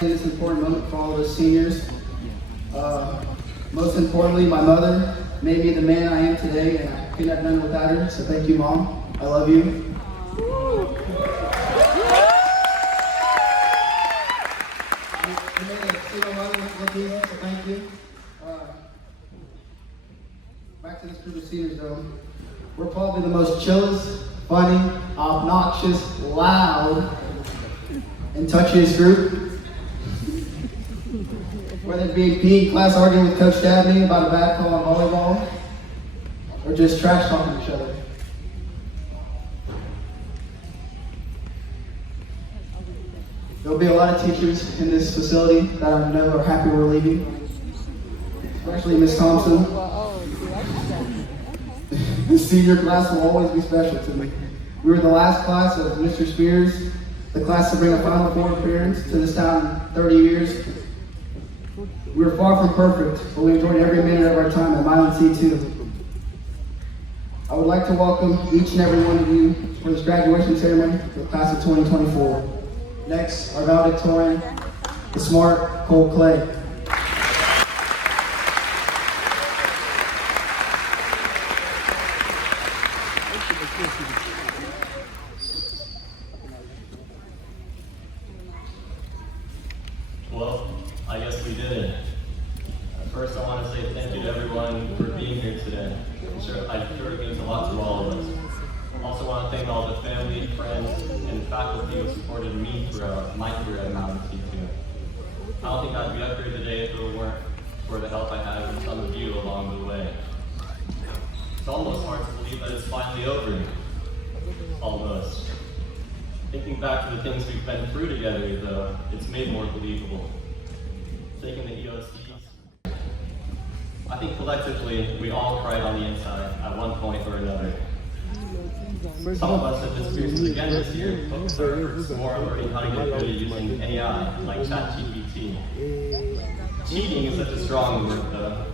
This important moment for all of us seniors. Most importantly, my mother made me the man I am today, and I couldn't have done it without her, so thank you, Mom. I love you. You made a single mother look easy, so thank you. Back to this group of seniors, though. We're probably the most chillest, funny, obnoxious, loud, and touchiest group. Whether it be PE class arguing with Coach Dabney about a bad call on volleyball, or just trash talking each other. There'll be a lot of teachers in this facility that I know are happy we're leaving, especially Miss Thompson. The senior class will always be special to me. We were the last class of Mr. Spears, the class to bring a Final Four appearance to this town in 30 years. We were far from perfect, but we enjoyed every minute of our time at Milan C-2. I would like to welcome each and every one of you for this graduation ceremony for the class of 2024. Next, our valedictorian, the smart Cole Clay. Well, I guess we did it. First, I want to say thank you to everyone for being here today. I'm sure it means a lot to all of us. I also want to thank all the family, friends, and faculty who supported me throughout my career at Milan C-2. I don't think I'd be up here today if it weren't for the help I had from some of you along the way. It's almost hard to believe that it's finally over. Almost. Thinking back to the things we've been through together, though, it's made more believable. Taking the EOCs, I think collectively we all cried on the inside at one point or another. Some of us have experienced it again this year, more learning how to get good at using AI, like ChatGPT. Cheating is such a strong word, though.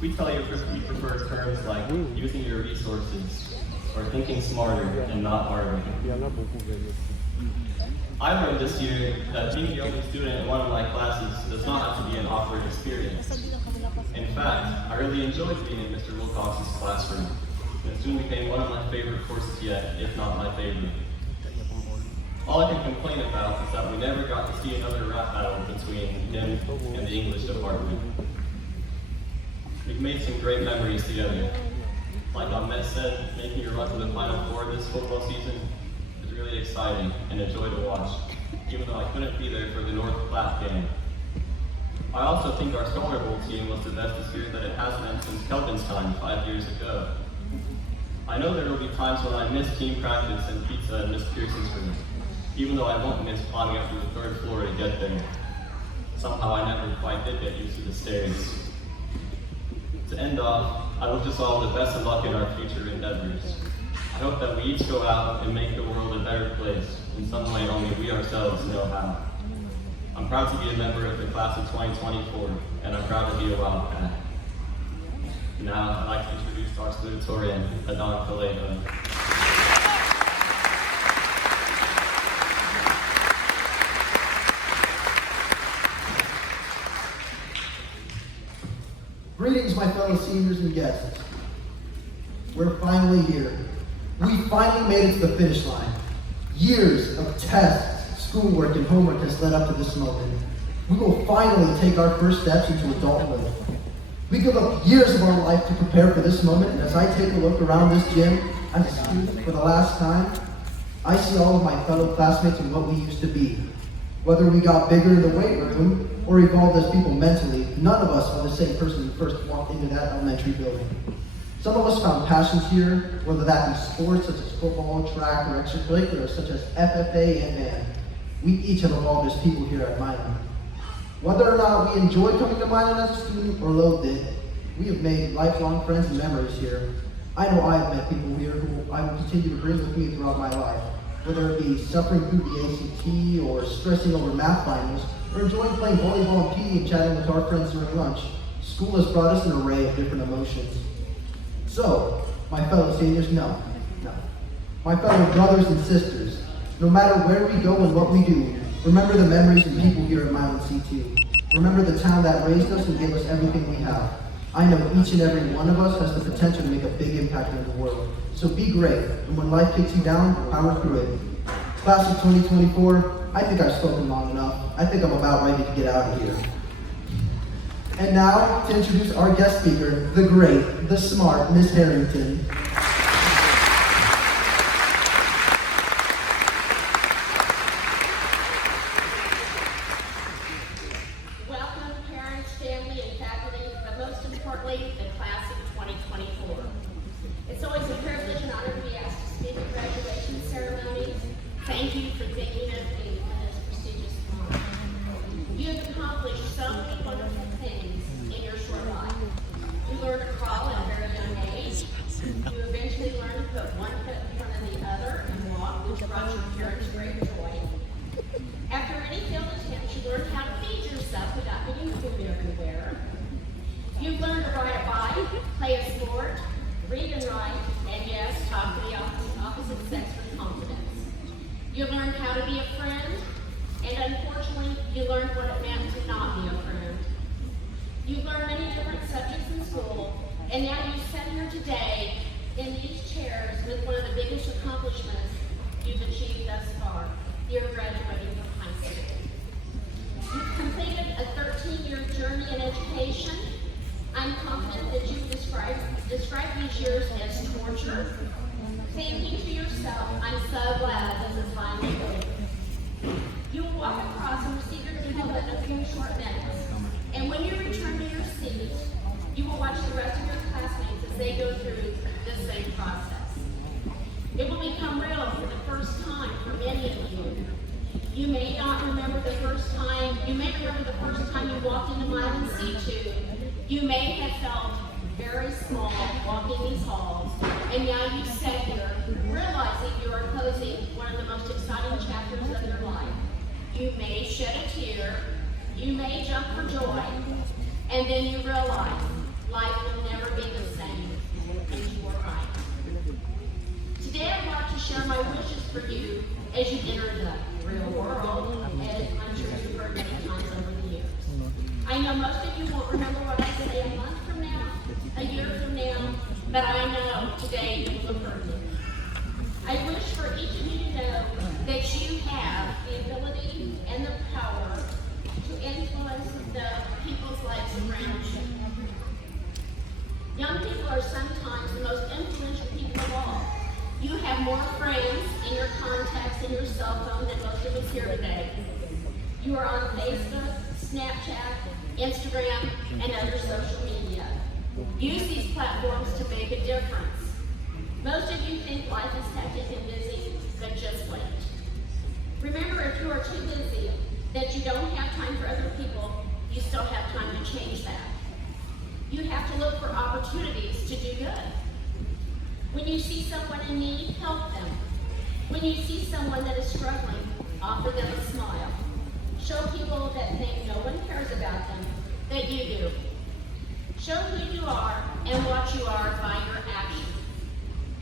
We tell you we prefer terms like using your resources, or thinking smarter and not harder. I learned this year that being the only student in one of my classes does not have to be an awkward experience. In fact, I really enjoyed being in Mr. Wilcox's classroom, and it soon became one of my favorite courses yet, if not my favorite. All I can complain about is that we never got to see another rap battle between him and the English department. We've made some great memories together. Like Ahmed said, making your run to the Final Four this football season is really exciting and a joy to watch, even though I couldn't be there for the North Platte game. I also think our Solar Bowl team was the best this year that it has been since Kelvin's time 5 years ago. I know there will be times when I miss team practice and pizza in Miss Pearson's room, even though I won't miss climbing up to the third floor to get there. somehow I never quite did get used to the stairs. To end off, I wish us all the best of luck in our future endeavors. I hope that we each go out and make the world a better place in some way only we ourselves know how. I'm proud to be a member of the class of 2024, and I'm proud to be a Wildcat. Now, I'd like to introduce our salutatorian, Adon Kaleva. Greetings, my fellow seniors and guests. We're finally here. We finally made it to the finish line. Years of tests, schoolwork, and homework has led up to this moment. We will finally take our first steps into adulthood. We give up years of our life to prepare for this moment, and as I take a look around this gym as a student for the last time, I see all of my fellow classmates and what we used to be. Whether we got bigger in the weight room or evolved as people mentally, none of us are the same person who first walked into that elementary building. Some of us found passions here, whether that be sports such as football, track, or extracurriculars such as FFA and band. We each have evolved as people here at Milan. Whether or not we enjoyed coming to Milan as a student or loathed it, we have made lifelong friends and memories here. I know I have met people here who I will continue to bring with me throughout my life, whether it be suffering through the ACT or stressing over math finals, or enjoying playing volleyball and PE and chatting with our friends during lunch. School has brought us an array of different emotions. So, my fellow seniors, no. My fellow brothers and sisters, no matter where we go and what we do, remember the memories and people here at Milan C-2. Remember the town that raised us and gave us everything we have. I know each and every one of us has the potential to make a big impact in the world. So be great, and when life kicks you down, power through it. Class of 2024, I think I've spoken long enough. I think I'm about ready to get out of here. And now, to introduce our guest speaker, the great, the smart Miss Harrington. Welcome, parents, family, and faculty, but most importantly, the class of 2024. It's always a privilege and honor to be asked to speak at graduation ceremonies. Thank you for thinking of me for this prestigious honor. You have accomplished so many wonderful things in your short life. You learned to crawl at a very young age. You eventually learned to put one foot in front of the other and walk, which brought your parents great joy. After any failed attempts, you learned how to feed yourself without getting food everywhere. You've learned to ride a bike, play a sport, read and write, and yes, talk to the opposite sex with confidence. You learned how to be a friend, and unfortunately, you learned what it meant to not be a friend. You've learned many different subjects in school, and now you sit here today in these chairs with one of the biggest accomplishments you've achieved thus far. You're graduating from high school. You've completed a 13-year journey in education. I'm confident that you've described these years as torture. Thinking to yourself, I'm so glad this is finally over. You will walk across and receive your diploma in a few short minutes. And when you return to your seat, you will watch the rest of your classmates as they go through the same process. It will become real for the first time for many of you. You may not remember the first time, you may remember the first time you walked into Milan C-2. You may have felt very small walking these halls, and now you sit here realizing you are closing one of the most exciting chapters of your life. You may shed a tear, you may jump for joy, and then you realize life will never be the same, and you are right. Today I'd like to share my wishes for you as you enter the real world, as I'm sure you've heard many times over the years. I know most of you won't remember what I say a month from now, a year from now, but I know today you will have heard it. I wish for each of you to know that you have the ability and the power to influence the people's lives around you. Young people are sometimes the most influential people of all. You have more friends in your contacts in your cell phone than most of us here today. You are on Facebook, Snapchat, Instagram, and other social media. Use these platforms to make a difference. Most of you think life is hectic and busy, but just wait. Remember, if you are too busy, that you don't have time for other people, you still have time to change that. You have to look for opportunities to do good. When you see someone in need, help them. When you see someone that is struggling, offer them a smile. Show people that think no one cares about them, that you do. Show who you are and what you are by your actions.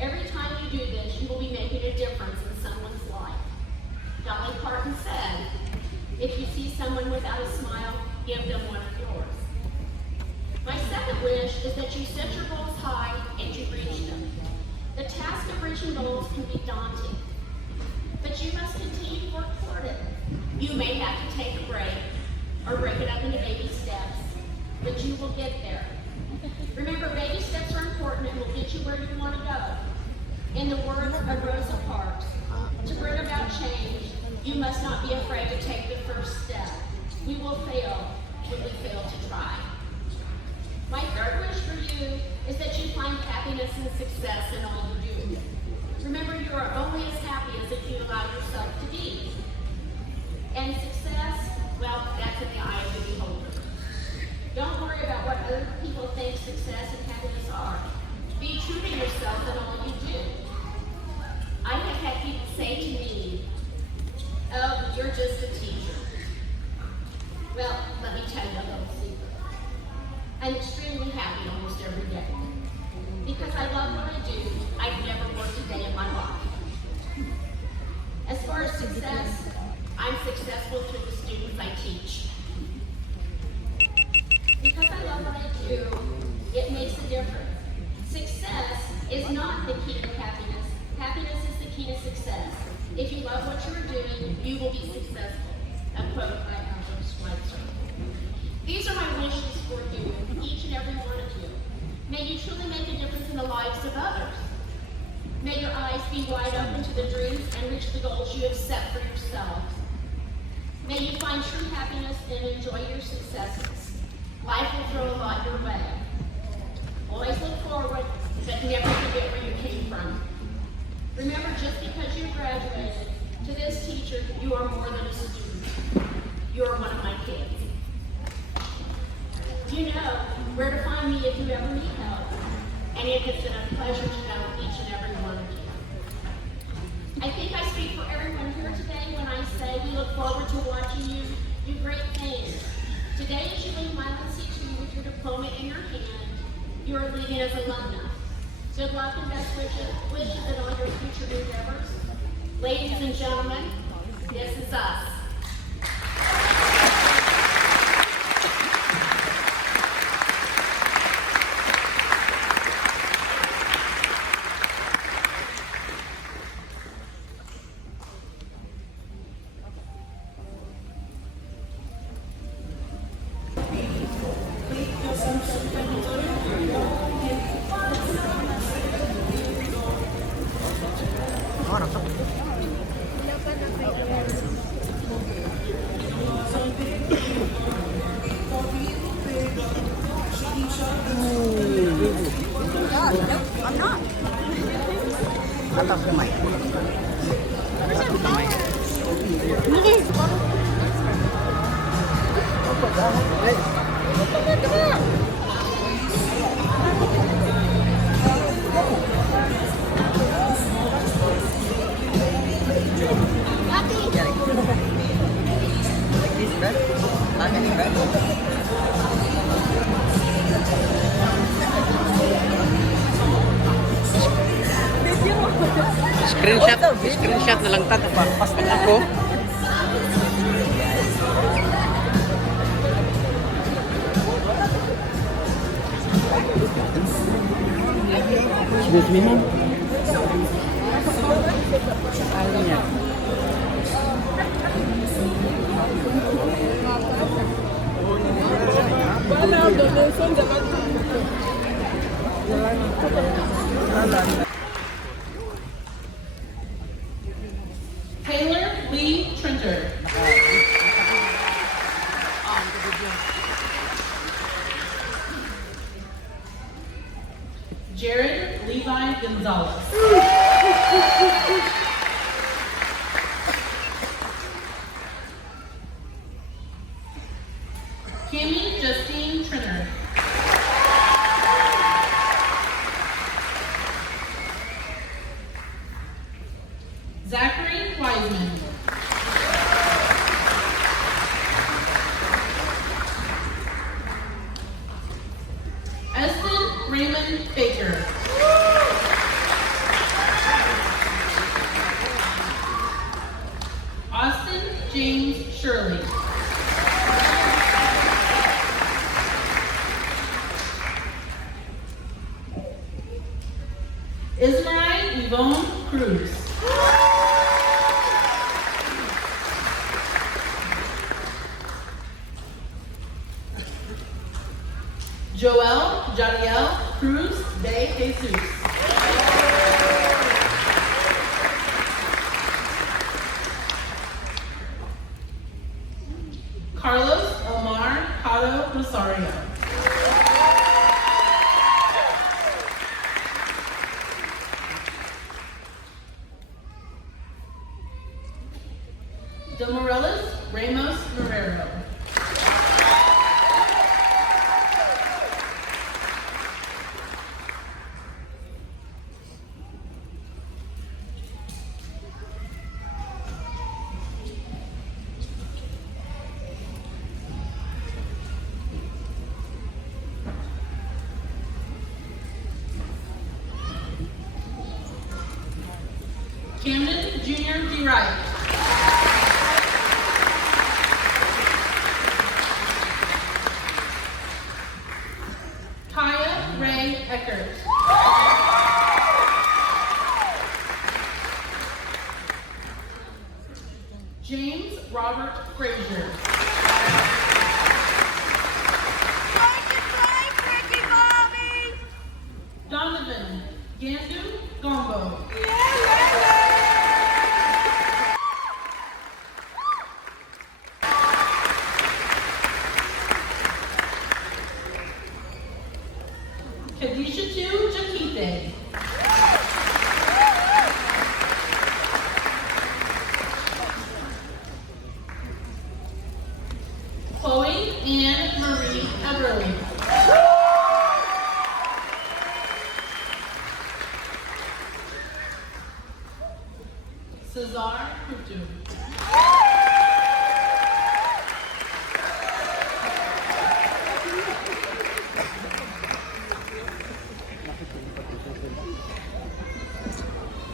Every time you do this, you will be making a difference in someone's life. Dolly Parton said, if you see someone without a smile, give them one of yours. My second wish is that you set your goals high and you reach them. The task of reaching goals can be daunting, but you must continue to work toward it. You may have to take a break or break it up into baby steps, but you will get there. Remember, baby steps are important and will get you where you want to go. In the words of Rosa Parks, to bring about change, you must not be afraid to take the first step. We will fail when we fail to try. My third wish for you is that you find happiness and success in all you do. Remember, you are only as happy as if you allow yourself to be. And success, well, that's in the eye of the beholder. Don't worry about what other people think success and happiness are. Be true to yourself in all you do. I have had people say to me, oh, you're just a teacher. Well, let me tell you a little secret. I'm extremely happy almost every day. Because I love what I do, I've never worked a day in my life. As far as success, I'm successful through the students I teach. Because I love what I do, it makes a difference. Success is not the key to happiness. Happiness is the key to success. If you love what you're doing, you will be successful. A quote by Albert Schweitzer. These are my wishes for you, each and every one of you. May you truly make a difference in the lives of others. May your eyes be wide open to the dreams and reach the goals you have set for yourselves. May you find true happiness and enjoy your successes. Life will throw a lot your way. Always look forward, but never forget where you came from. Remember, just because you graduated, to this teacher, you are more than a student. You are one of my kids. You know where to find me if you ever need help, and it has been a pleasure to know each and every one of you. I think I speak for everyone here today when I say we look forward to watching you do great things. Today, as you leave Milan C-2 with your diploma in your hand, you are leaving as alumni. Good luck and best wishes in all your future endeavors. Ladies and gentlemen, this is us. Screenshot na lang tayo pag ako. Excuse me, ma'am. Ano niya? Taylor Lee Trenter. Jared Levi Gonzalez. Raymond Baker. Austin James Shirley. Ismarai Yvonne Cruz. Joel Jadiel Cruz de Jesus. Carlos Omar Cado Rosario. Demorelis Ramos Marrero. Camden Jr. D. Wright. Kaya Ray Eckert. James Robert Frazier. Donovan Gandu Gombo. Kadisha 2 Jakite. Chloe Ann Marie Everly. Cesar Kutu.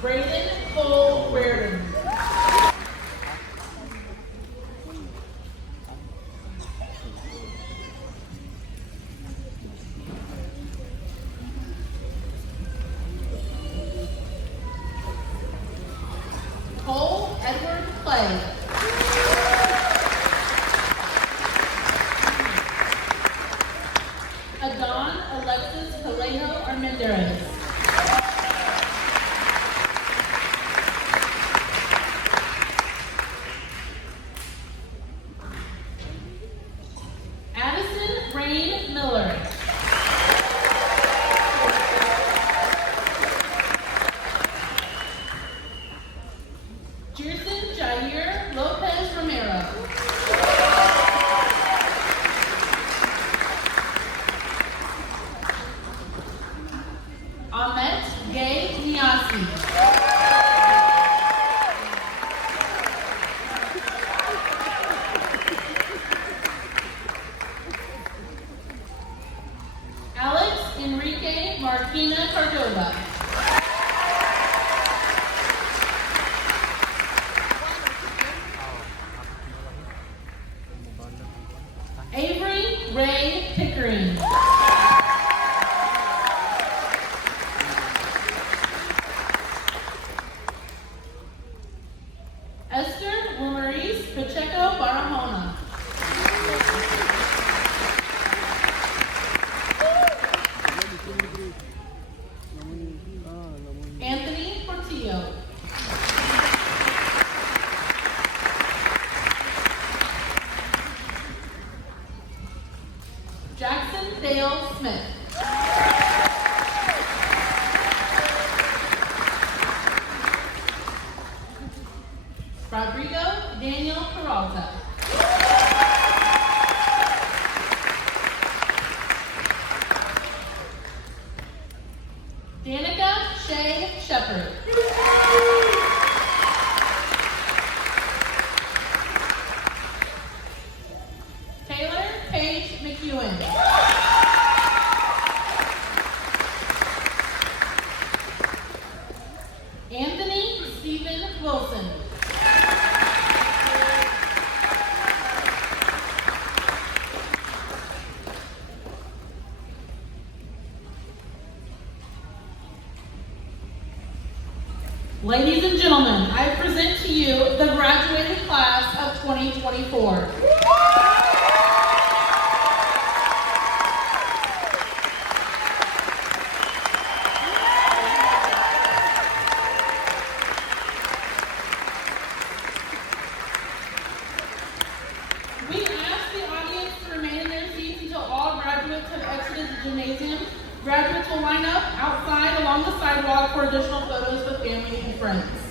Braden Cole Reardon. Cole Edward Clay. Adon Alexis Calejo Armendariz. Addison Rain Miller. Jerson Jair Lopez Romero. Ahmet Gay Niasi. Alex Enrique Marquina Cardova. Avery Ray Pickering. Esther Maurice Pacheco Barahona. Anthony Portillo. Jackson Dale Smith. Rodrigo Daniel Peralta. Danica Shay Shepard. Taylor Paige McEwen. Ladies and gentlemen, I present to you the graduating class of 2024. We ask the audience to remain in their seats until all graduates have exited the gymnasium. Graduates will line up outside along the sidewalk for additional photos with family and friends.